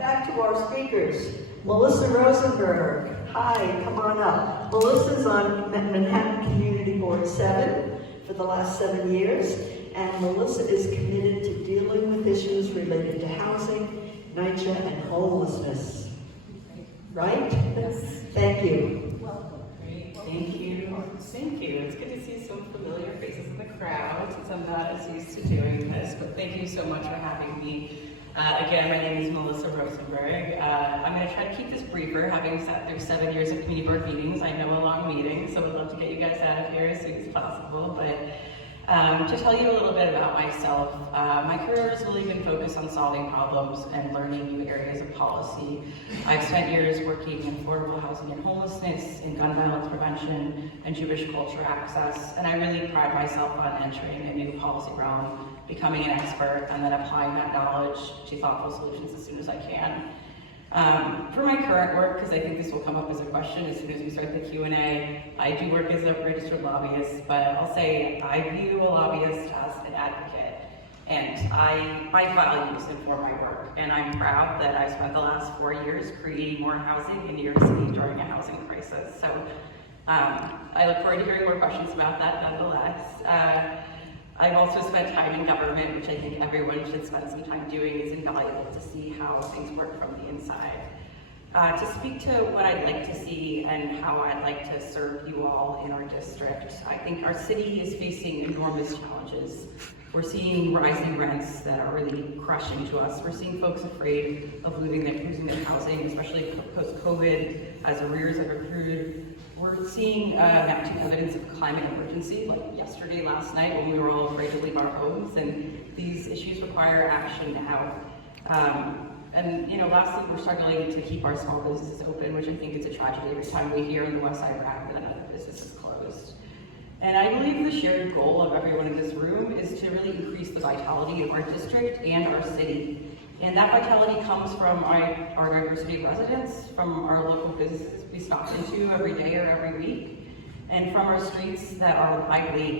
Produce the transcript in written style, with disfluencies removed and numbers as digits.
back to our speakers. Melissa Rosenberg, hi, come on up. Melissa's on Manhattan Community Board 7 for the last 7 years, and Melissa is committed to dealing with issues related to housing, NYCHA, and homelessness. Right? Yes. Thank you. Welcome. Great. Thank you. Thank you. It's good to see some familiar faces in the crowd since I'm not as used to doing this, but thank you so much for having me. Again, my name is Melissa Rosenberg. I'm going to try to keep this briefer, having sat through 7 years of community board meetings. I know a long meeting, so I'd love to get you guys out of here as soon as possible. But to tell you a little bit about myself, my career has really been focused on solving problems and learning new areas of policy. I've spent years working in affordable housing and homelessness, in gun violence prevention, and Jewish culture access, and I really pride myself on entering a new policy realm, becoming an expert, and then applying that knowledge to thoughtful solutions as soon as I can. For my current work, because I think this will come up as a question as soon as we start the Q&A, I do work as a registered lobbyist, but I'll say I view a lobbyist as an advocate, and my values inform my work, and I'm proud that I spent the last 4 years creating more housing in New York City during a housing crisis. So I look forward to hearing more questions about that nonetheless. I've also spent time in government, which I think everyone should spend some time doing. It's invaluable to see how things work from the inside. To speak to what I'd like to see and how I'd like to serve you all in our district, I think our city is facing enormous challenges. We're seeing rising rents that are really crushing to us. We're seeing folks afraid of losing their housing, especially post-COVID, as arrears have accrued. We're seeing mounting evidence of climate emergency, like yesterday, last night, when we were all afraid to leave our homes, and these issues require action now. And lastly, we're struggling to keep our small businesses open, which I think is a tragedy every time we hear on the West Side Rap that another business is closed. And I believe the shared goal of everyone in this room is to really increase the vitality of our district and our city. And that vitality comes from our diversity of residents, from our local businesses we stop into every day or every week, and from our streets that are lively